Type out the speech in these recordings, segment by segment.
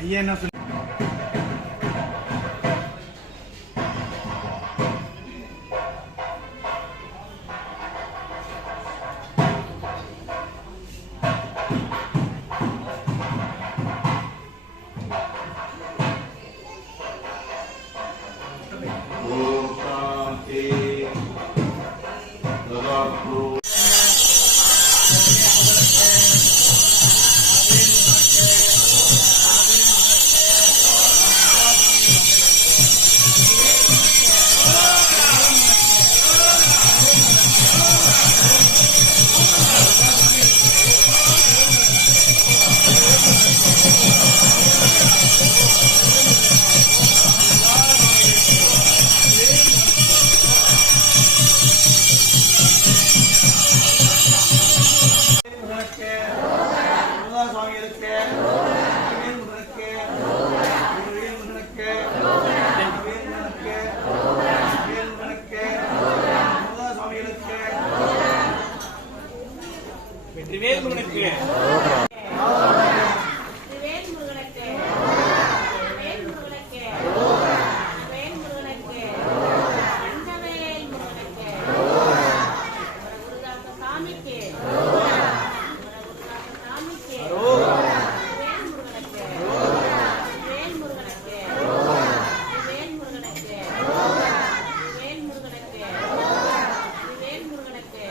ஐயா என்ன சொல்லி வெற்றிவேல் முருகனுக்கு வெற்றிவேல் முருகனுக்கு வெற்றிவேல் முருகனுக்கு பிரியருக்கு பிரியருக்கு வெற்றிவேல் முருகனுக்கு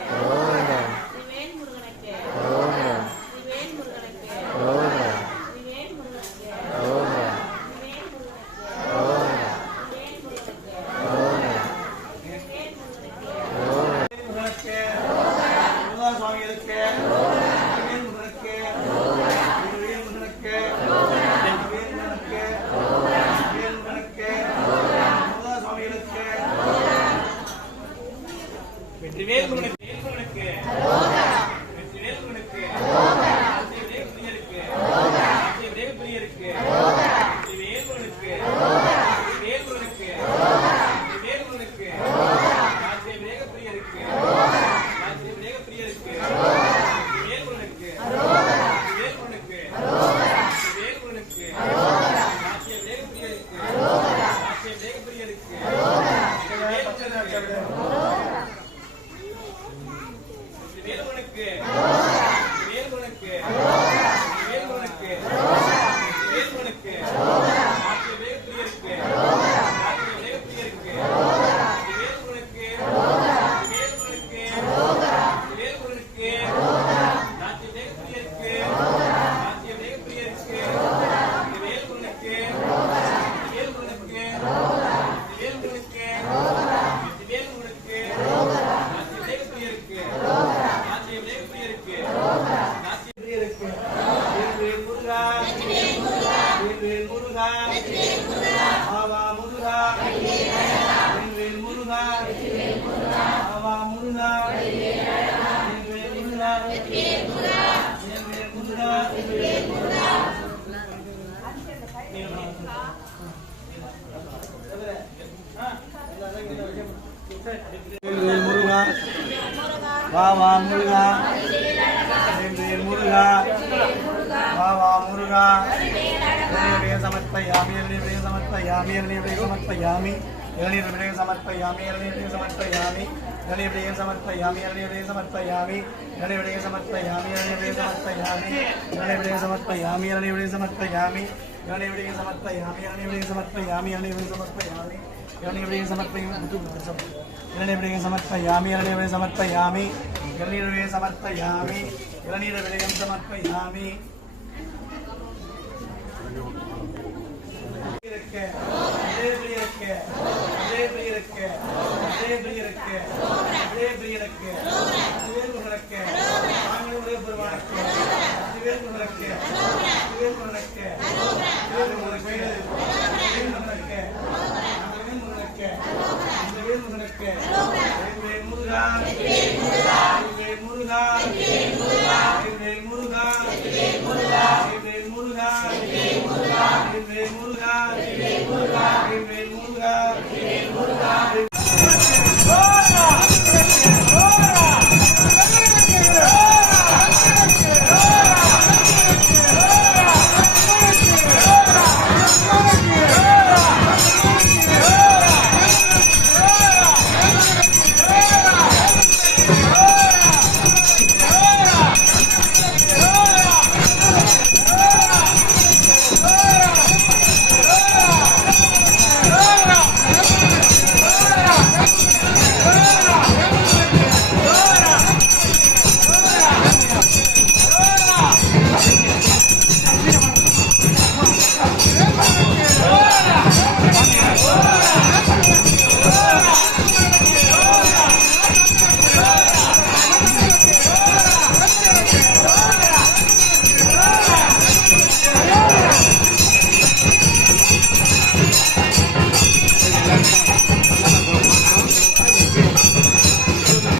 வெற்றிவேல் முருகனுக்கு வெற்றிவேல் முருகனுக்கு ராஜ்ய பிரியருக்கு ராஜ்ய பிரியருக்கு வெற்றிவேல் முருகனுக்கு வெற்றிவேல் முருகனுக்கு வெற்றிவேல் முருகனுக்கு ராஜ்ய பிரியருக்கு ராஜ்ய பிரியருக்கு வேலுவனுக்கு வேலுவனுக்கு வேலுவனுக்கு வேலுவனுக்கு ஆட்சி வேகப்பிரியருக்கு ஆட்சி வேகப்பிரியருக்கு வேலுவனுக்கு வேலுவனுக்கு வேலுவனுக்கு ஆட்சி வேகப்பிரியருக்கு ஆட்சி வேகப்பிரியருக்கு வேலுவனுக்கு வேலுவனுக்கு வேலுவனுக்கு வேலுவனுக்கு ஆட்சி வேகப்பிரியருக்கு முருகா வாவா முருகா முருகா வாவா முருகா समर्पयामि समर्पयामि समर्पयामि समर्पयामि समर्पयामि समर्पयामि समर्पयामि समर्पयामि समर्पयामि समर्पयामि समर्पयामि मुरुगा